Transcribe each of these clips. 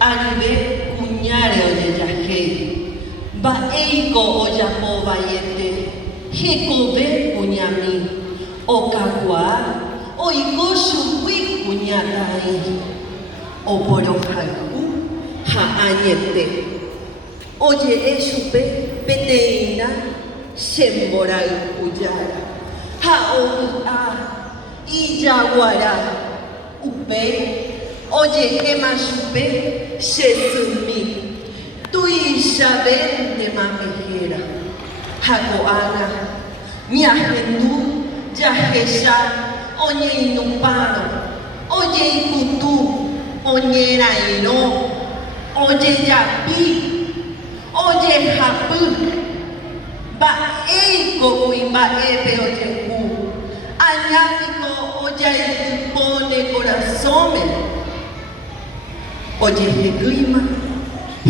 Aribe kuñare oyejahei, mba'éiko ojapovaiete, hekove kuñami, okakuaa, oiko chugui kuñatai, oporohayhu ha añete. Oje'e chupe peteĩna chemborayhujára ha ovy'a ijaguara upéi oje'éma chupe chesymi tuichavéntema mehera ha ko'ág̃a ñahendu jahecha oñeirũpárõ ojeikutu oñerairõ ojejapi ojehapy mba'éiko kuimba'épe ojehu añápiko ojaitypone corazón-me ojehekýima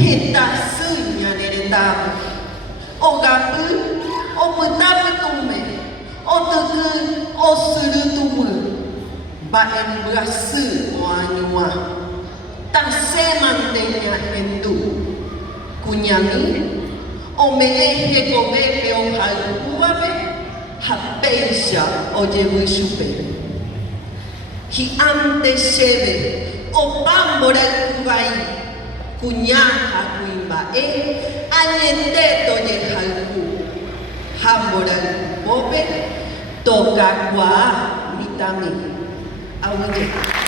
hetasy ñane rendápe ogapy opytápytume otyky osyrytuvy mba'embyasy oañuã tasémante ñahendu kuñami ome'ẽ hekovépe ohayhúvape ha péicha ojevy chupe hi'ãnte chéve opa mborayhuvai kuña ha kuimba'e añete tojehayhu ha mborayhupópe tokakuaa mitãmi aguyje.